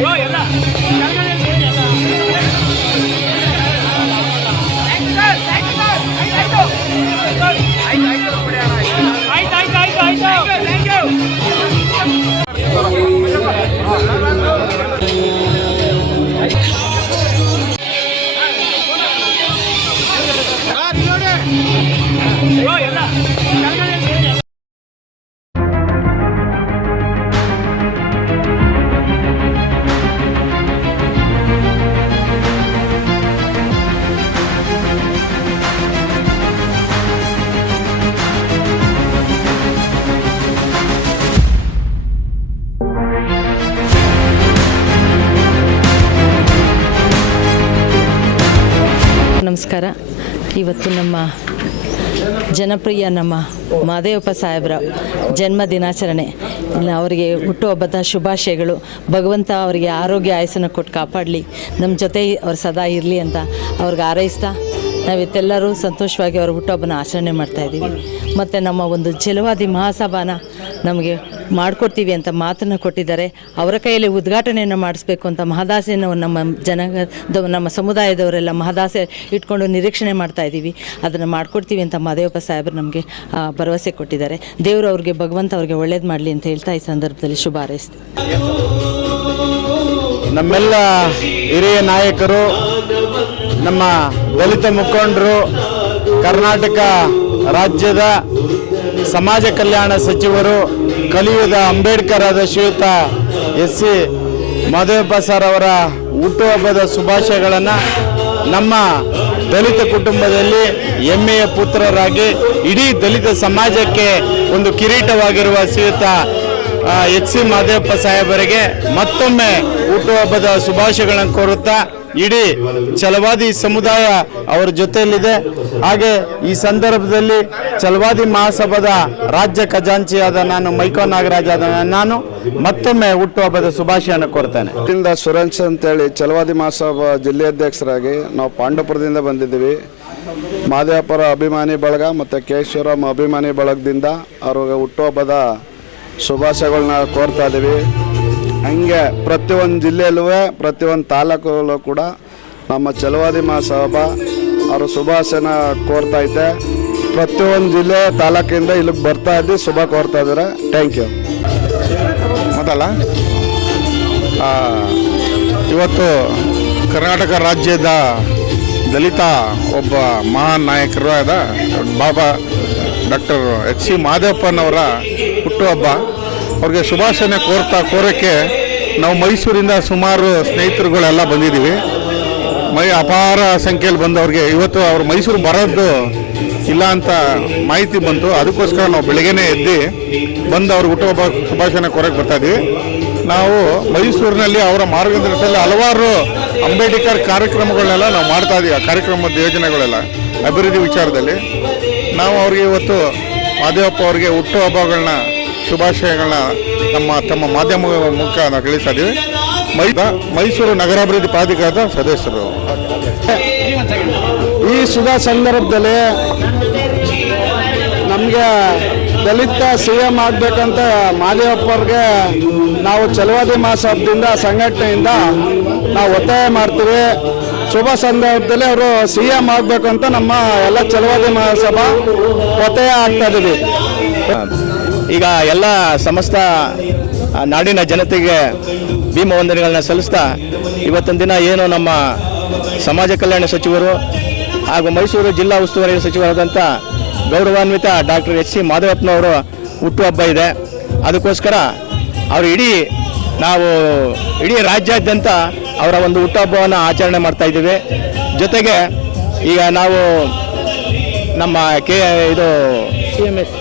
不要演了。ನಮಸ್ಕಾರ. ಇವತ್ತು ನಮ್ಮ ಜನಪ್ರಿಯ ನಮ್ಮ ಮಾದೇವಪ್ಪ ಸಾಹೇಬರ ಜನ್ಮ ದಿನಾಚರಣೆ. ಅವರಿಗೆ ಹುಟ್ಟುಹಬ್ಬದ ಶುಭಾಶಯಗಳು. ಭಗವಂತ ಅವರಿಗೆ ಆರೋಗ್ಯ ಆಯಸ್ಸನ್ನು ಕೊಟ್ಟು ಕಾಪಾಡಲಿ. ನಮ್ಮ ಜೊತೆ ಅವ್ರು ಸದಾ ಇರಲಿ ಅಂತ ಅವ್ರಿಗೆ ಹಾರೈಸ್ತಾ ನಾವಿತ್ತೆಲ್ಲರೂ ಸಂತೋಷವಾಗಿ ಅವರ ಹುಟ್ಟುಹಬ್ಬನ ಆಚರಣೆ ಮಾಡ್ತಾ ಇದ್ದೀವಿ. ಮತ್ತು ನಮ್ಮ ಒಂದು ಜಲವಾದಿ ಮಹಾಸಭಾನ ನಮಗೆ ಮಾಡಿಕೊಡ್ತೀವಿ ಅಂತ ಮಾತನ್ನು ಕೊಟ್ಟಿದ್ದಾರೆ. ಅವರ ಕೈಯಲ್ಲಿ ಉದ್ಘಾಟನೆಯನ್ನು ಮಾಡಿಸ್ಬೇಕು ಅಂತ ಮಹದಾಸೆಯನ್ನು ನಮ್ಮ ಜನ ನಮ್ಮ ಸಮುದಾಯದವರೆಲ್ಲ ಮಹದಾಸೆ ಇಟ್ಕೊಂಡು ನಿರೀಕ್ಷಣೆ ಮಾಡ್ತಾ ಇದ್ದೀವಿ. ಅದನ್ನು ಮಾಡಿಕೊಡ್ತೀವಿ ಅಂತ ಮಹದೇವಪ್ಪ ಸಾಹೇಬರು ನಮಗೆ ಭರವಸೆ ಕೊಟ್ಟಿದ್ದಾರೆ. ದೇವರು ಅವ್ರಿಗೆ, ಭಗವಂತ ಅವ್ರಿಗೆ ಒಳ್ಳೇದು ಮಾಡಲಿ ಅಂತ ಹೇಳ್ತಾ ಈ ಸಂದರ್ಭದಲ್ಲಿ ಶುಭ ನಮ್ಮೆಲ್ಲ ಹಿರಿಯ ನಾಯಕರು, ನಮ್ಮ ದಲಿತ ಮುಖಂಡರು, ಕರ್ನಾಟಕ ರಾಜ್ಯದ ಸಮಾಜ ಕಲ್ಯಾಣ ಸಚಿವರು ಕಲಿಯುಗದ ಅಂಬೇಡ್ಕರ್ ಆದ ಶ್ರೀಯುತ ಎಸ್ ಸಿ ಮಾಧವಪ್ಪ ಸರ್ ಅವರ ಹುಟ್ಟುಹಬ್ಬದ ಶುಭಾಶಯಗಳನ್ನು ನಮ್ಮ ದಲಿತ ಕುಟುಂಬದಲ್ಲಿ ಹೆಮ್ಮೆಯ ಪುತ್ರರಾಗಿ ಇಡೀ ದಲಿತ ಸಮಾಜಕ್ಕೆ ಒಂದು ಕಿರೀಟವಾಗಿರುವ ಶ್ರೀಯುತ ಎಚ್ ಸಿ ಮಾದೇವಪ್ಪ ಸಾಹೇಬರಿಗೆ ಮತ್ತೊಮ್ಮೆ ಹುಟ್ಟುಹಬ್ಬದ ಶುಭಾಶಯಗಳನ್ನು ಕೋರುತ್ತಾ ಇಡೀ ಚಲವಾದಿ ಸಮುದಾಯ ಅವರ ಜೊತೆಯಲ್ಲಿದೆ. ಹಾಗೆ ಈ ಸಂದರ್ಭದಲ್ಲಿ ಚಲವಾದಿ ಮಹಾಸಭಾದ ರಾಜ್ಯ ಖಜಾಂಚಿಯಾದ ನಾನು, ಮೈಕೋ ನಾಗರಾಜ್ ಆದ ನಾನು, ಮತ್ತೊಮ್ಮೆ ಹುಟ್ಟುಹಬ್ಬದ ಶುಭಾಶಯನ ಕೋರ್ತೇನೆ. ಇಂದ ಸುರೇಶ್ ಅಂತೇಳಿ ಚಲವಾದಿ ಮಹಾಸಭಾ ಜಿಲ್ಲಾಧ್ಯಕ್ಷರಾಗಿ ನಾವು ಪಾಂಡವಪುರದಿಂದ ಬಂದಿದ್ದೀವಿ. ಮಾದೇವಪುರ ಅಭಿಮಾನಿ ಬಳಗ ಮತ್ತು ಕೇಶವರಾಮ್ ಅಭಿಮಾನಿ ಬಳಗದಿಂದ ಅವ್ರಿಗೆ ಹುಟ್ಟುಹಬ್ಬದ ಶುಭಾಶಯಗಳನ್ನ ಕೋರ್ತಾ ಇದ್ದೀವಿ ಹಂಗೆ ಪ್ರತಿಯೊಂದು ಜಿಲ್ಲೆಯಲ್ಲೂ ಪ್ರತಿಯೊಂದು ತಾಲೂಕಲ್ಲೂ ಕೂಡ ನಮ್ಮ ಚಲವಾದಿ ಮಹಾಸಭಾ ಅವರು ಶುಭಾಶಯನ ಕೋರ್ತಾ ಐತೆ. ಪ್ರತಿಯೊಂದು ಜಿಲ್ಲೆ ತಾಲೂಕಿಂದ ಇಲ್ಲಿಗೆ ಬರ್ತಾ ಇದ್ದು, ಶುಭ ಕೋರ್ತಾ ಇದ್ದಾರೆ. ಥ್ಯಾಂಕ್ ಯು ಮೊದಲ ಇವತ್ತು ಕರ್ನಾಟಕ ರಾಜ್ಯದ ದಲಿತ ಒಬ್ಬ ಮಹಾನ್ ನಾಯಕರು ಆದ ಬಾಬಾ ಡಾಕ್ಟರ್ ಎಚ್ ಸಿ ಮಾದೇವಪ್ಪನವರ ಹುಟ್ಟುಹಬ್ಬ. ಅವ್ರಿಗೆ ಶುಭಾಶಯನ ಕೋರ್ತಾ ಕೋರೋಕ್ಕೆ ನಾವು ಮೈಸೂರಿಂದ ಸುಮಾರು ಸ್ನೇಹಿತರುಗಳೆಲ್ಲ ಬಂದಿದ್ದೀವಿ. ಮೈ ಅಪಾರ ಸಂಖ್ಯೆಯಲ್ಲಿ ಬಂದವ್ರಿಗೆ ಇವತ್ತು ಅವ್ರು ಮೈಸೂರು ಬರೋದು ಇಲ್ಲ ಅಂತ ಮಾಹಿತಿ ಬಂತು. ಅದಕ್ಕೋಸ್ಕರ ನಾವು ಬೆಳಗ್ಗೆನೇ ಎದ್ದು ಬಂದು ಅವ್ರಿಗೆ ಹುಟ್ಟುಹಬ್ಬ ಶುಭಾಶಯನ ಬರ್ತಾ ಇದ್ದೀವಿ ನಾವು ಮೈಸೂರಿನಲ್ಲಿ ಅವರ ಮಾರ್ಗದರ್ಶನದಲ್ಲಿ ಹಲವಾರು ಅಂಬೇಡ್ಕರ್ ಕಾರ್ಯಕ್ರಮಗಳನ್ನೆಲ್ಲ ನಾವು ಮಾಡ್ತಾ ಇದ್ದೀವಿ. ಆ ಕಾರ್ಯಕ್ರಮದ ಯೋಜನೆಗಳೆಲ್ಲ, ಅಭಿವೃದ್ಧಿ ವಿಚಾರದಲ್ಲಿ. ನಾವು ಅವ್ರಿಗೆ ಇವತ್ತು ಮಾದೇವಪ್ಪ ಅವರಿಗೆ ಹುಟ್ಟುಹಬ್ಬಗಳನ್ನ ಶುಭಾಶಯಗಳನ್ನ ನಮ್ಮ ತಮ್ಮ ಮಾಧ್ಯಮ ಮೂಲಕ ನಾವು ತಿಳಿಸ್ತಾ ಇದ್ದೀವಿ ಮೈ ಮೈಸೂರು ನಗರಾಭಿವೃದ್ಧಿ ಪ್ರಾಧಿಕಾರದ ಸದಸ್ಯರು. ಈ ಸುಧಾ ಸಂದರ್ಭದಲ್ಲಿ ನಮಗೆ ದಲಿತ ಸಿ ಎಂ ಆಗಬೇಕಂತ ಮಾದೇವಪ್ಪವ್ರಿಗೆ ನಾವು ಚಲುವಾದಿ ಮಹಾಸಭದಿಂದ ಸಂಘಟನೆಯಿಂದ ನಾವು ಒತ್ತಾಯ ಮಾಡ್ತೀವಿ. ಶುಭ ಸಂದರ್ಭದಲ್ಲಿ ಅವರು ಸಿ ಎಂ ಆಗಬೇಕಂತ ನಮ್ಮ ಎಲ್ಲ ಚಲವಾದಿ ಮಹಾಸಭಾ ಒತ್ತಾಯ ಆಗ್ತಾ ಇದೀವಿ. ಈಗ ಎಲ್ಲ ಸಮಸ್ತ ನಾಡಿನ ಜನತೆಗೆ ಭೀಮ ವಂದನೆಗಳನ್ನ ಸಲ್ಲಿಸ್ತಾ ಇವತ್ತಿನ ದಿನ ಏನು ನಮ್ಮ ಸಮಾಜ ಕಲ್ಯಾಣ ಸಚಿವರು ಹಾಗೂ ಮೈಸೂರು ಜಿಲ್ಲಾ ಉಸ್ತುವಾರಿ ಸಚಿವರಾದಂಥ ಗೌರವಾನ್ವಿತ ಡಾಕ್ಟರ್ ಎಚ್ ಸಿ ಮಾಧವಪ್ಪನವರು ಹುಟ್ಟುಹಬ್ಬ ಇದೆ. ಅದಕ್ಕೋಸ್ಕರ ಅವರು ಇಡೀ ನಾವು ಇಡೀ ರಾಜ್ಯಾದ್ಯಂತ ಅವರ ಒಂದು ಹುಟ್ಟುಹಬ್ಬವನ್ನು ಆಚರಣೆ ಮಾಡ್ತಾ ಇದ್ದೀವಿ. ಜೊತೆಗೆ ಈಗ ನಾವು ನಮ್ಮ ಕೆ ಇದು ಸಿ ಎಂ ಎಸ್.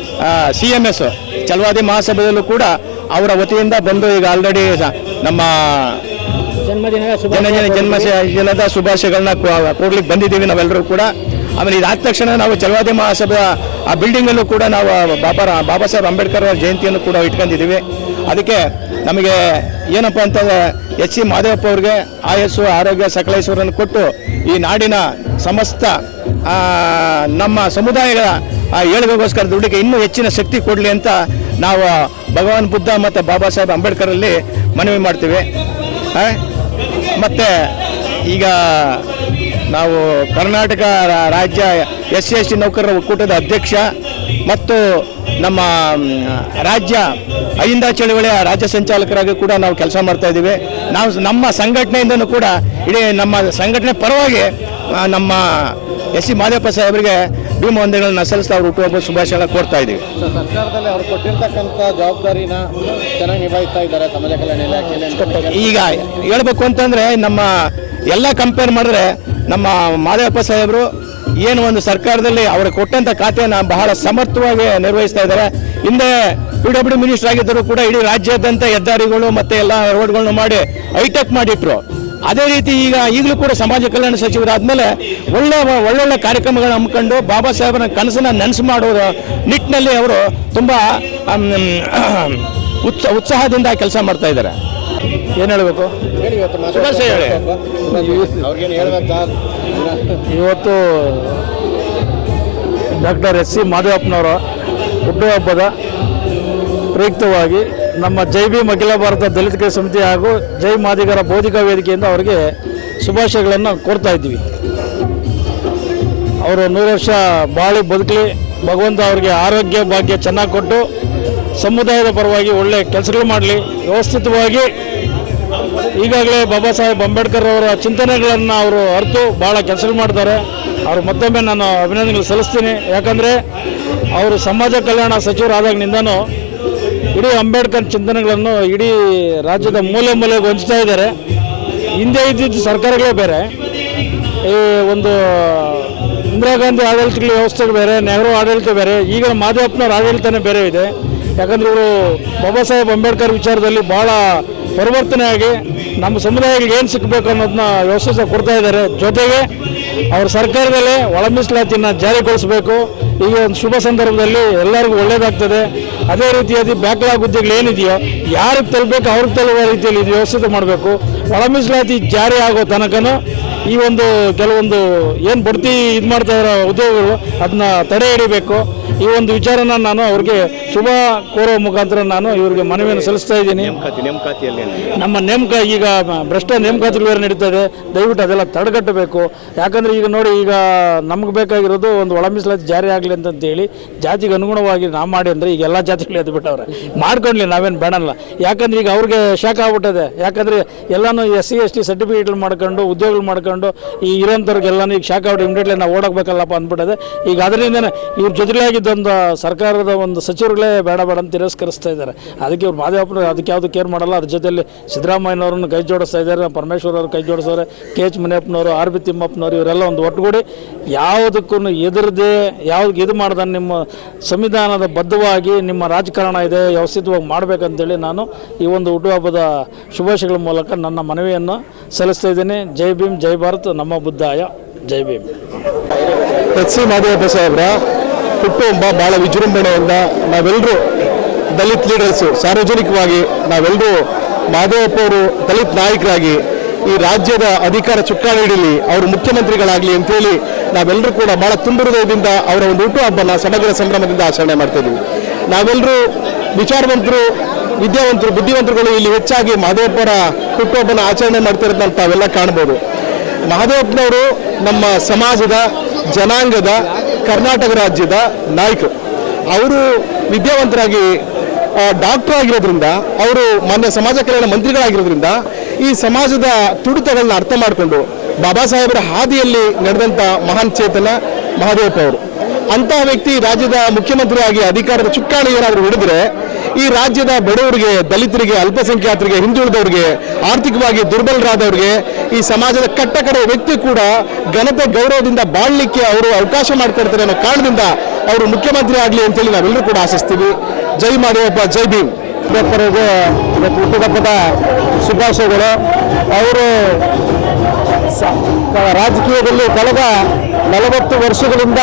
ಚಲವಾದಿ ಮಹಾಸಭೆಯಲ್ಲೂ ಕೂಡ ಅವರ ವತಿಯಿಂದ ಬಂದು ಈಗ ಆಲ್ರೆಡಿ ನಮ್ಮ ಜನ್ಮದಿನ ಜನ ಜನ್ಮ ದಿನದ ಶುಭಾಶಯಗಳನ್ನ ಕೊಡ್ಲಿಕ್ಕೆ ಬಂದಿದ್ದೀವಿ ನಾವೆಲ್ಲರೂ ಕೂಡ. ಆಮೇಲೆ ಇದಾದ ತಕ್ಷಣ ನಾವು ಚಲವಾದಿ ಮಹಾಸಭೆಯ ಆ ಬಿಲ್ಡಿಂಗಲ್ಲೂ ಕೂಡ ನಾವು ಬಾಬಾ ಬಾಬಾ ಸಾಹೇಬ್ ಅಂಬೇಡ್ಕರ್ ಅವರ ಜಯಂತಿಯನ್ನು ಕೂಡ ಇಟ್ಕೊಂಡಿದ್ದೀವಿ. ಅದಕ್ಕೆ ನಮಗೆ ಏನಪ್ಪ ಅಂತಂದ್ರೆ ಎಚ್ ಸಿ ಮಾದೇವಪ್ಪ ಅವ್ರಿಗೆ ಆಯಸ್ಸು ಆರೋಗ್ಯ ಸಕಲೇಶ್ವರನ್ನು ಕೊಟ್ಟು ಈ ನಾಡಿನ ಸಮಸ್ತ ನಮ್ಮ ಸಮುದಾಯಗಳ ಆ ಏಳಿಗೆಗೋಸ್ಕರ ದುಡ್ಡಿಗೆ ಇನ್ನೂ ಹೆಚ್ಚಿನ ಶಕ್ತಿ ಕೊಡಲಿ ಅಂತ ನಾವು ಭಗವಾನ್ ಬುದ್ಧ ಮತ್ತು ಬಾಬಾ ಸಾಹೇಬ್ ಅಂಬೇಡ್ಕರಲ್ಲಿ ಮನವಿ ಮಾಡ್ತೀವಿ? ಮತ್ತು ಈಗ ನಾವು ಕರ್ನಾಟಕ ರಾಜ್ಯ ಎಸ್ ಸಿ ಎಸ್ ಟಿ ನೌಕರರ ಒಕ್ಕೂಟದ ಅಧ್ಯಕ್ಷ ಮತ್ತು ನಮ್ಮ ರಾಜ್ಯ ಅಹಿಂದ ಚಳವಳಿಯ ರಾಜ್ಯ ಸಂಚಾಲಕರಾಗಿ ಕೂಡ ನಾವು ಕೆಲಸ ಮಾಡ್ತಾ ಇದ್ದೀವಿ ನಾವು ನಮ್ಮ ಸಂಘಟನೆಯಿಂದನೂ ಕೂಡ ಇಡೀ ನಮ್ಮ ಸಂಘಟನೆ ಪರವಾಗಿ ನಮ್ಮ ಎಸ್ ಸಿ ಮಾದೇಪ್ಪ ಸಾಹೇಬರಿಗೆ ಭೀಮ ಹಂದಿಗಳನ್ನ ಸಲ್ಲಿಸ್ತಾ ಅವರು ಹುಟ್ಟುಹಬ್ಬ ಶುಭಾಶಯ ಕೊಡ್ತಾ ಇದ್ದೀವಿ. ಸರ್ಕಾರದಲ್ಲಿ ಅವ್ರು ಕೊಟ್ಟಿರ್ತಕ್ಕಂಥ ಜವಾಬ್ದಾರಿನ ಚೆನ್ನಾಗಿ ನಿಭಾಯಿಸ್ತಾ ಇದ್ದಾರೆ ಸಮಾಜ ಕಲ್ಯಾಣ ಇಲಾಖೆ ಈಗ ಹೇಳ್ಬೇಕು ಅಂತಂದ್ರೆ ನಮ್ಮ ಎಲ್ಲ ಕಂಪೇರ್ ಮಾಡಿದ್ರೆ ನಮ್ಮ ಮಾದೇವಪ್ಪ ಸಾಹೇಬರು ಏನು ಒಂದು ಸರ್ಕಾರದಲ್ಲಿ ಅವರು ಕೊಟ್ಟಂತ ಖಾತೆಯನ್ನು ಬಹಳ ಸಮರ್ಥವಾಗಿ ನಿರ್ವಹಿಸ್ತಾ ಇದ್ದಾರೆ. ಹಿಂದೆ ಪಿ ಡಬ್ಲ್ಯೂ ಮಿನಿಸ್ಟರ್ ಆಗಿದ್ದರೂ ಕೂಡ ಇಡೀ ರಾಜ್ಯಾದ್ಯಂತ ಹೆದ್ದಾರಿಗಳು ಮತ್ತೆ ಎಲ್ಲ ರೋಡ್ಗಳನ್ನು ಮಾಡಿ ಹೈಟೆಕ್ ಮಾಡಿಟ್ರು. ಅದೇ ರೀತಿ ಈಗ ಈಗಲೂ ಕೂಡ ಸಮಾಜ ಕಲ್ಯಾಣ ಸಚಿವರಾದ್ಮೇಲೆ ಒಳ್ಳೆ ಒಳ್ಳೊಳ್ಳೆ ಕಾರ್ಯಕ್ರಮಗಳನ್ನ ಹಮ್ಮಿಕೊಂಡು ಬಾಬಾ ಸಾಹೇಬರ ಕನಸನ್ನ ನನಸು ಮಾಡುವ ನಿಟ್ಟಿನಲ್ಲಿ ಅವರು ತುಂಬ ಉತ್ಸ, ಉತ್ಸಾಹದಿಂದ ಕೆಲಸ ಮಾಡ್ತಾ ಇದ್ದಾರೆ. ಏನು ಹೇಳ್ಬೇಕಾ? ಇವತ್ತು ಡಾಕ್ಟರ್ ಎಸ್ ಸಿ ಮಾದೇವಪ್ಪನವರ ಹುಟ್ಟುಹಬ್ಬದ ಪ್ರಯುಕ್ತವಾಗಿ ನಮ್ಮ ಜೈ ಬಿ ಅಖಿಲ ಭಾರತ ದಲಿತ ಸಮಿತಿ ಹಾಗೂ ಜೈ ಮಾದಿಗರ ಬೌದ್ಧಿಕ ವೇದಿಕೆಯಿಂದ ಅವರಿಗೆ ಶುಭಾಶಯಗಳನ್ನು ಕೋರ್ತಾ ಇದ್ದೀವಿ. ಅವರು ನೂರು ವರ್ಷ ಬಾಳಿ ಬದುಕಲಿ, ಭಗವಂತ ಅವರಿಗೆ ಆರೋಗ್ಯ, ಭಾಗ್ಯ ಚೆನ್ನಾಗಿ ಕೊಟ್ಟು ಸಮುದಾಯದ ಪರವಾಗಿ ಒಳ್ಳೆ ಕೆಲಸಗಳು ಮಾಡಲಿ. ವ್ಯವಸ್ಥಿತವಾಗಿ ಈಗಾಗಲೇ ಬಾಬಾ ಸಾಹೇಬ್ ಅಂಬೇಡ್ಕರ್ ಅವರ ಚಿಂತನೆಗಳನ್ನು ಅವರು ಅರ್ತು ಭಾಳ ಕೆಲಸಗಳು ಮಾಡ್ತಾರೆ. ಅವರು ಮತ್ತೊಮ್ಮೆ ನಾನು ಅಭಿನಂದನೆಗಳು ಸಲ್ಲಿಸ್ತೀನಿ. ಯಾಕಂದರೆ ಅವರು ಸಮಾಜ ಕಲ್ಯಾಣ ಸಚಿವರಾದಾಗಿನಿಂದನೂ ಇಡೀ ಅಂಬೇಡ್ಕರ್ ಚಿಂತನೆಗಳನ್ನು ಇಡೀ ರಾಜ್ಯದ ಮೂಲೆ ಮೂಲೆಗೆ ಹಂಚ್ತಾ ಇದ್ದಾರೆ. ಹಿಂದೆ ಇದ್ದಿದ್ದು ಸರ್ಕಾರಗಳೇ ಬೇರೆ. ಈ ಒಂದು ಇಂದಿರಾ ಗಾಂಧಿ ಆಡಳಿತಗಳ ವ್ಯವಸ್ಥೆ ಬೇರೆ, ನೆಹರು ಆಡಳಿತ ಬೇರೆ, ಈಗ ಮಾದೇವಪ್ಪನವ್ರ ಆಡಳಿತನೇ ಬೇರೆ ಇದೆ. ಯಾಕಂದ್ರೆ ಇವರು ಬಾಬಾ ಸಾಹೇಬ್ ಅಂಬೇಡ್ಕರ್ ವಿಚಾರದಲ್ಲಿ ಭಾಳ ಪರಿವರ್ತನೆ ಆಗಿ ನಮ್ಮ ಸಮುದಾಯಗಳಿಗೆ ಏನು ಸಿಕ್ಕಬೇಕು ಅನ್ನೋದನ್ನ ವ್ಯವಸ್ಥೆ ಕೊಡ್ತಾ ಇದ್ದಾರೆ. ಜೊತೆಗೆ ಅವ್ರ ಸರ್ಕಾರದಲ್ಲೇ ಒಳ ಜಾರಿಗೊಳಿಸಬೇಕು. ಈಗ ಒಂದು ಶುಭ ಸಂದರ್ಭದಲ್ಲಿ ಎಲ್ಲರಿಗೂ ಒಳ್ಳೇದಾಗ್ತದೆ. ಅದೇ ರೀತಿಯಾಗಿ ಬ್ಯಾಕ್ಲಾಗ್ ಹುದ್ದೆಗಳು ಏನಿದೆಯೋ, ಯಾರಿಗೆ ತಲುಪಬೇಕು ಅವ್ರಿಗೆ ತಲುಪುವ ರೀತಿಯಲ್ಲಿ ಇದು ವ್ಯವಸ್ಥೆ ಮಾಡಬೇಕು. ಒಳ ಮೀಸಲಾತಿ ಜಾರಿ ಆಗೋ ತನಕನೂ ಈ ಒಂದು ಕೆಲವೊಂದು ಏನು ಬಡ್ತಿ ಇದು ಮಾಡ್ತಾ ಇರೋ ಉದ್ಯೋಗಗಳು ಅದನ್ನ ತಡೆ ಹಿಡಿಬೇಕು. ಈ ಒಂದು ವಿಚಾರನ ನಾನು ಅವ್ರಿಗೆ ಶುಭ ಕೋರುವ ಮುಖಾಂತರ ನಾನು ಇವರಿಗೆ ಮನವಿಯನ್ನು ಸಲ್ಲಿಸ್ತಾ ಇದ್ದೀನಿ. ನೇಮಕಾತಿ ನೇಮಕಾತಿಯಲ್ಲಿ ನಮ್ಮ ನೇಮಕ ಈಗ ಭ್ರಷ್ಟ ನೇಮಕಾತಿಗಳು ಬೇರೆ ಇದೆ ದಯವಿಟ್ಟು ಅದೆಲ್ಲ ತಡೆಗಟ್ಟಬೇಕು. ಯಾಕಂದರೆ ಈಗ ನೋಡಿ ಈಗ ನಮ್ಗೆ ಬೇಕಾಗಿರೋದು ಒಂದು ಒಳ ಮೀಸಲಾತಿ ಜಾರಿ ಆಗಲಿ ಅಂತಂತೇಳಿ ಜಾತಿಗೆ ಅನುಗುಣವಾಗಿ ನಾವು ಮಾಡಿ ಅಂದರೆ ಈಗ ಎಲ್ಲ ಜಾತಿಗಳು ಎದ್ದು ಬಿಟ್ಟವ್ರೆ. ಮಾಡ್ಕೊಂಡ್ಲಿ ನಾವೇನು ಬೇಡಲ್ಲ. ಯಾಕಂದ್ರೆ ಈಗ ಅವ್ರಿಗೆ ಶಾಖ ಆಗ್ಬಿಟ್ಟದೆ. ಯಾಕಂದರೆ ಎಲ್ಲನೂ ಎಸ್ ಸಿ ಎಸ್ ಟಿ ಸರ್ಟಿಫಿಕೇಟ್ಗಳು ಮಾಡ್ಕೊಂಡು ಉದ್ಯೋಗಗಳು ಮಾಡ್ಕೊಂಡು ಈ ಇರೋಂಥವ್ರಿಗೆಲ್ಲನೂ ಈಗ ಶಾಖ ಆಗ್ಬಿಟ್ಟು ಇಮಿಡಿಯೇಟ್ಲಿ ನಾವು ಓಡೋಗ್ಬೇಕಲ್ಲಪ್ಪ ಅಂದ್ಬಿಟ್ಟದೆ. ಈಗ ಅದರಿಂದನೇ ಇವ್ರ ಜೊತೆಲಾಗಿದ್ದೊಂದು ಸರ್ಕಾರದ ಒಂದು ಬೇಡ ಬೇಡ ಅಂತ ತಿರಸ್ಕರಿಸ್ತಾ ಇದ್ದಾರೆ. ಅದಕ್ಕೆ ಇವ್ರು ಮಾದೇವಪ್ಪನ ಅದಕ್ಕೆ ಯಾವುದು ಕೇರ್ ಮಾಡಲ್ಲ. ಅದ್ರ ಜೊತೆಯಲ್ಲಿ ಸಿದ್ದರಾಮಯ್ಯನವ್ರನ್ನ ಕೈ ಜೋಡಿಸ್ತಾ ಇದ್ದಾರೆ ಪರಮೇಶ್ವರ್ ಅವರು ಕೈ ಜೋಡಿಸೋರೆ, ಕೆ ಎಚ್ ಮುನಿಯಪ್ಪನವರು, ಆರ್ ಬಿ ತಿಮ್ಮಪ್ಪನವರು, ಇವರೆಲ್ಲ ಒಂದು ಒಟ್ಟುಗೂಡಿ ಯಾವುದಕ್ಕೂ ಎದುರದೆ ಯಾವ್ದು ಇದು ಮಾಡ್ದ ನಿಮ್ಮ ಸಂವಿಧಾನದ ಬದ್ಧವಾಗಿ ನಿಮ್ಮ ರಾಜಕಾರಣ ಇದೆ, ವ್ಯವಸ್ಥಿತವಾಗಿ ಮಾಡಬೇಕಂತೇಳಿ ನಾನು ಈ ಒಂದು ಹುಟ್ಟುಹಬ್ಬದ ಶುಭಾಶಯಗಳ ಮೂಲಕ ನನ್ನ ಮನವಿಯನ್ನು ಸಲ್ಲಿಸ್ತಾ ಇದ್ದೀನಿ. ಜೈ ಭೀಮ್, ಜೈ ಭಾರತ್, ನಮ್ಮ ಬುದ್ಧಾಯ, ಜೈ ಭೀಮ್. ಎಚ್ ಸಿ ಮಾದೇವಪ್ಪ ಸಾಹೇಬ್ರ ಹುಟ್ಟುಹಬ್ಬ ಭಾಳ ವಿಜೃಂಭಣೆಯಿಂದ ನಾವೆಲ್ಲರೂ ದಲಿತ್ ಲೀಡರ್ಸು ಸಾರ್ವಜನಿಕವಾಗಿ ನಾವೆಲ್ಲರೂ ಮಾದೇವಪ್ಪ ಅವರು ದಲಿತ್ ನಾಯಕರಾಗಿ ಈ ರಾಜ್ಯದ ಅಧಿಕಾರ ಚುಕ್ಕಾಣಿ ಹಿಡೀಲಿ, ಅವರು ಮುಖ್ಯಮಂತ್ರಿಗಳಾಗಲಿ ಅಂತೇಳಿ ನಾವೆಲ್ಲರೂ ಕೂಡ ಭಾಳ ತುಂಬಿರುದಯದಿಂದ ಅವರ ಒಂದು ಹುಟ್ಟುಹಬ್ಬನ ಸಮಗ್ರ ಸಂಭ್ರಮದಿಂದ ಆಚರಣೆ ಮಾಡ್ತಾ ಇದ್ದೀವಿ. ನಾವೆಲ್ಲರೂ ವಿಚಾರವಂತರು, ವಿದ್ಯಾವಂತರು, ಬುದ್ಧಿವಂತರುಗಳು ಇಲ್ಲಿ ಹೆಚ್ಚಾಗಿ ಮಾದೇವಪ್ಪರ ಹುಟ್ಟುಹಬ್ಬನ ಆಚರಣೆ ಮಾಡ್ತಿರೋದನ್ನ ತಾವೆಲ್ಲ ಕಾಣ್ಬೋದು. ಮಹದೇವಪ್ಪನವರು ನಮ್ಮ ಸಮಾಜದ ಜನಾಂಗದ ಕರ್ನಾಟಕ ರಾಜ್ಯದ ನಾಯಕರು. ಅವರು ವಿದ್ಯಾವಂತರಾಗಿ ಡಾಕ್ಟರ್ ಆಗಿರೋದ್ರಿಂದ, ಅವರು ಮಾನ್ಯ ಸಮಾಜ ಕಲ್ಯಾಣ ಮಂತ್ರಿಗಳಾಗಿರೋದ್ರಿಂದ, ಈ ಸಮಾಜದ ತುಡಿತಗಳನ್ನ ಅರ್ಥ ಮಾಡಿಕೊಂಡು ಬಾಬಾ ಸಾಹೇಬರ ಹಾದಿಯಲ್ಲಿ ನಡೆದಂಥ ಮಹಾನ್ ಚೇತನ ಮಹಾದೇವಪ್ಪ ಅವರು. ಅಂತಹ ವ್ಯಕ್ತಿ ರಾಜ್ಯದ ಮುಖ್ಯಮಂತ್ರಿಯಾಗಿ ಅಧಿಕಾರದ ಚುಕ್ಕಾಣಿ ಏನಾದರೂ ಹಿಡಿದ್ರೆ ಈ ರಾಜ್ಯದ ಬಡವರಿಗೆ, ದಲಿತರಿಗೆ, ಅಲ್ಪಸಂಖ್ಯಾತರಿಗೆ, ಹಿಂದುಳಿದವರಿಗೆ, ಆರ್ಥಿಕವಾಗಿ ದುರ್ಬಲರಾದವರಿಗೆ, ಈ ಸಮಾಜದ ಕಟ್ಟಕಡೆ ವ್ಯಕ್ತಿ ಕೂಡ ಘನತೆ ಗೌರವದಿಂದ ಬಾಳ್ಲಿಕ್ಕೆ ಅವರು ಅವಕಾಶ ಮಾಡಿಕೊಡ್ತಾರೆ ಅನ್ನೋ ಕಾರಣದಿಂದ ಅವರು ಮುಖ್ಯಮಂತ್ರಿ ಆಗಲಿ ಅಂತೇಳಿ ನಾವೆಲ್ಲರೂ ಕೂಡ ಆಶಿಸ್ತೀವಿ. ಜೈ ಮಾಡಿಯಪ್ಪ ಜೈ ಭೀಮ್. ಅಂಬೇಡ್ಕರ್ಗೆ ಇವತ್ತು ಹುಟ್ಟುಹಬ್ಬದ ಶುಭಾಶಯಗಳು. ಅವರು ರಾಜಕೀಯದಲ್ಲಿ ಕಳೆದ ನಲವತ್ತು ವರ್ಷಗಳಿಂದ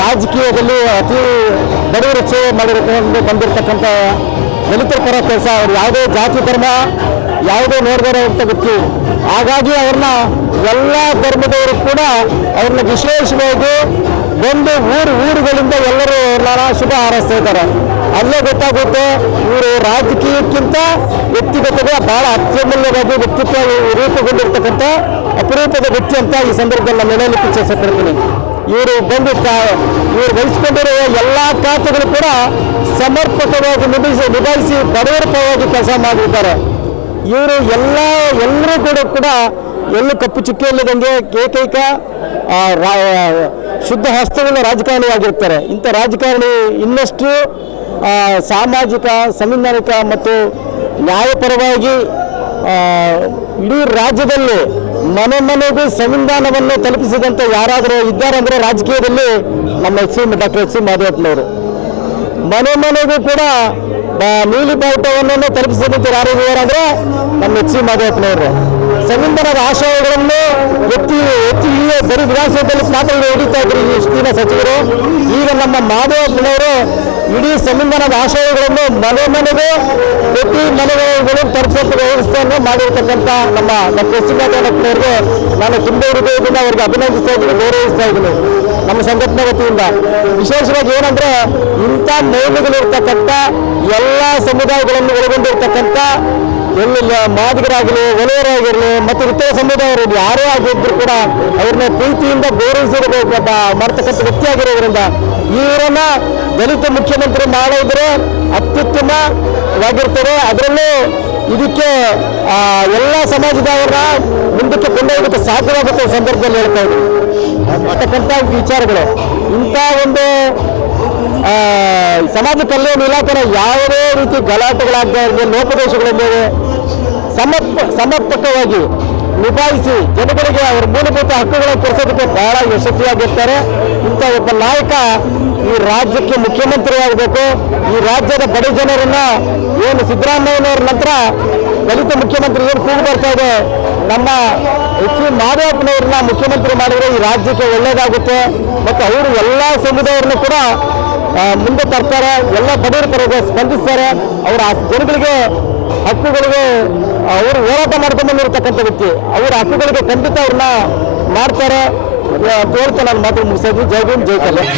ರಾಜಕೀಯದಲ್ಲಿ ಅತಿ ಬಡವರ ಸೇವೆ ಮಾಡಿಕೊಂಡು ಬಂದಿರತಕ್ಕಂಥ ದಲಿತರ ಪರ ಕೆಲಸ. ಅವರು ಯಾವುದೇ ಜಾತಿ, ಧರ್ಮ, ಯಾವುದೇ ನೋಡ್ದಾರ ಅಂತ ಗೊತ್ತು. ಹಾಗಾಗಿ ಅವ್ರನ್ನ ಎಲ್ಲ ಧರ್ಮದವರು ಕೂಡ ಅವ್ರನ್ನ ವಿಶೇಷವಾಗಿ ಬಂದು ಊರು, ಊರುಗಳಿಂದ ಎಲ್ಲರೂ ನಾನಾ ಶುಭ ಹಾರೈಸ್ತಾ ಇದ್ದಾರೆ. ಅಲ್ಲೇ ಗೊತ್ತಾಗುತ್ತೆ, ಇವರು ರಾಜಕೀಯಕ್ಕಿಂತ ವ್ಯಕ್ತಿಗತದ ಬಹಳ ಅತ್ಯಮೂಲ್ಯವಾಗಿ ವ್ಯಕ್ತಿತ್ವ ರೂಪುಗೊಂಡಿರ್ತಕ್ಕಂಥ ಅಪರೂಪದ ವ್ಯಕ್ತಿ ಅಂತ ಈ ಸಂದರ್ಭದಲ್ಲಿ ನಾನು ಹೇಳಲಿಕ್ಕೆ ಇವರು ಬಂದು ಇವರು ವಹಿಸಿಕೊಂಡಿರುವ ಎಲ್ಲ ಖಾತೆಗಳು ಕೂಡ ಸಮರ್ಪಕವಾಗಿ ನಿಭಾಯಿಸಿ ನಿಭಾಯಿಸಿ ಬಡವರ ಕೆಲಸ ಮಾಡಿದ್ದಾರೆ. ಇವರು ಎಲ್ಲ, ಎಲ್ಲರೂ ಕೂಡ ಕೂಡ ಎಲ್ಲೂ ಕಪ್ಪು ಚುಕ್ಕೆ ಇಲ್ಲದಂಗೆ ಏಕೈಕ ಶುದ್ಧ ಹಸ್ತಗಳ ರಾಜಕಾರಣಿಯಾಗಿರ್ತಾರೆ. ಇಂಥ ರಾಜಕಾರಣಿ ಇನ್ನಷ್ಟು ಸಾಮಾಜಿಕ, ಸಂವಿಧಾನಿಕ ಮತ್ತು ನ್ಯಾಯಪರವಾಗಿ ಇಡೀ ರಾಜ್ಯದಲ್ಲಿ ಮನೆ ಮನೆಗೂ ಸಂವಿಧಾನವನ್ನು ತಲುಪಿಸಿದಂಥ ಯಾರಾದರೂ ಇದ್ದಾರೆ ಅಂದರೆ ರಾಜಕೀಯದಲ್ಲಿ ನಮ್ಮ S C doctor H C ಮಾದೇವಪ್ಪನವರು. ಮನೆ ಮನೆಗೂ ಕೂಡ ನೀಲಿ ಬಾವುಟವನ್ನು ತಲುಪಿಸಿದಂತೆ ಯಾರು ಅಂದರೆ ನಮ್ಮ ಎಚ್ ಸಿ ಮಾದೇವಪ್ಪನವರು. ಸಂವಿಧಾನದ ಆಶಯಗಳನ್ನು ಎತ್ತಿ ಎತ್ತಿ ಈ ಬರೀ ವಿಧಾನಸಭೆಯಲ್ಲಿ ಮಾತ್ರ ಹಿಡಿತಾ ಇದ್ರು ಈ ಸಚಿವರು. ಈಗ ನಮ್ಮ ಮಾದೇವಪ್ಪನವರು ಇಡೀ ಸಂವಿಧಾನದ ಆಶಯಗಳನ್ನು ಮನೆ ಮನೆಗೆ, ಪ್ರತಿ ಮನೆಗಳು ತರಿಸುವಂತ ವ್ಯವಸ್ಥೆಯನ್ನು ಮಾಡಿರ್ತಕ್ಕಂಥ ನಮ್ಮ ಡಾಕ್ಟರ್ ಎಸ್ ಸಿ ನಾನು ತುಂಬ ಹೃದಯದಿಂದ ಅವರಿಗೆ ಅಭಿನಂದಿಸ್ತಾ ಇದ್ದೀನಿ, ಗೌರವಿಸ್ತಾ ಇದ್ದೀನಿ. ನಮ್ಮ ಸಂಘಟನೆ ವತಿಯಿಂದ. ವಿಶೇಷವಾಗಿ ಏನಂದ್ರೆ, ಇಂಥ ಮೌಲ್ಯಗಳಿರ್ತಕ್ಕಂಥ ಎಲ್ಲ ಸಮುದಾಯಗಳನ್ನು ಒಳಗೊಂಡಿರ್ತಕ್ಕಂಥ ಎಲ್ಲಿ ಮಾದಿಗರಾಗಲಿ, ಒಲೆಯರಾಗಿರಲಿ, ಮತ್ತು ಇತರ ಸಮುದಾಯರಲ್ಲಿ ಯಾರೇ ಆಗಿದ್ರು ಕೂಡ ಅವ್ರನ್ನ ಪ್ರೀತಿಯಿಂದ ಗೌರವಿಸಿರಬೇಕು ಮಾಡ್ತಕ್ಕಂಥ ವ್ಯಕ್ತಿಯಾಗಿರೋದ್ರಿಂದ ಇವರನ್ನ ದಲಿತ ಮುಖ್ಯಮಂತ್ರಿ ಮಾಡಿದ್ರೆ ಅತ್ಯುತ್ತಮವಾಗಿರ್ತದೆ ಅದರಲ್ಲೂ ಇದಕ್ಕೆ ಎಲ್ಲ ಸಮಾಜದವರ ಮುಂದಕ್ಕೆ ಕೊಂಡೊಯ್ಯೋದಕ್ಕೆ ಸಾಧ್ಯವಾಗುತ್ತೆ ಸಂದರ್ಭದಲ್ಲಿ ಹೇಳ್ತಾ ಇದ್ದೀವಿ ಅಂತಕ್ಕಂಥ ವಿಚಾರಗಳು. ಇಂಥ ಒಂದು ಸಮಾಜ ಕಲ್ಯಾಣ ಇಲಾಖೆನ ಯಾವುದೇ ರೀತಿ ಗಲಾಟೆಗಳಾಗ್ತಾ ಇರಲಿ, ಲೋಪದೋಷಗಳ ಮೇಲೆ ಸಮರ್ಪ, ಸಮರ್ಪಕವಾಗಿ ನಿಭಾಯಿಸಿ ಜನಗಳಿಗೆ ಅವರ ಮೂಲಭೂತ ಹಕ್ಕುಗಳನ್ನು ಕೊಡಿಸೋದಕ್ಕೆ ಬಹಳ ಯಶಸ್ವಿಯಾಗಿರ್ತಾರೆ. ಒಬ್ಬ ನಾಯಕ ಈ ರಾಜ್ಯಕ್ಕೆ ಮುಖ್ಯಮಂತ್ರಿ ಆಗಬೇಕು. ಈ ರಾಜ್ಯದ ಬಡ ಜನರನ್ನ ಏನು ಸಿದ್ದರಾಮಯ್ಯನವ್ರ ನಂತರ ದಲಿತ ಮುಖ್ಯಮಂತ್ರಿ ಏನು ಕೂಗು ಬರ್ತಾ ಇದೆ. ನಮ್ಮ ಎಚ್ ಸಿ ಮಾದೇವಪ್ಪನವ್ರನ್ನ ಮುಖ್ಯಮಂತ್ರಿ ಮಾಡಿದ್ರೆ ಈ ರಾಜ್ಯಕ್ಕೆ ಒಳ್ಳೇದಾಗುತ್ತೆ. ಮತ್ತು ಅವರು ಎಲ್ಲ ಸಮುದಾಯವನ್ನು ಕೂಡ ಮುಂದೆ ತರ್ತಾರೆ. ಎಲ್ಲ ಬಡವರ ಪರವಾಗಿ ಸ್ಪಂದಿಸ್ತಾರೆ. ಅವರ ಜನಗಳಿಗೆ, ಹಕ್ಕುಗಳಿಗೆ ಅವರು ಹೋರಾಟ ಮಾಡ್ಕೊಂಡು ಬಂದಿರತಕ್ಕಂಥ ವ್ಯಕ್ತಿ. ಅವರ ಹಕ್ಕುಗಳಿಗೆ ಖಂಡಿತ ಅವ್ರನ್ನ ಮಾಡ್ತಾರೆ. ಅಂತ ಹೇಳ್ತಾ ನಾನು ಮಾತು ಮುಗಿಸೋದು ಜೈ ಭೀಮ್ ಜೈ ಕಲ್ಯಾಣ್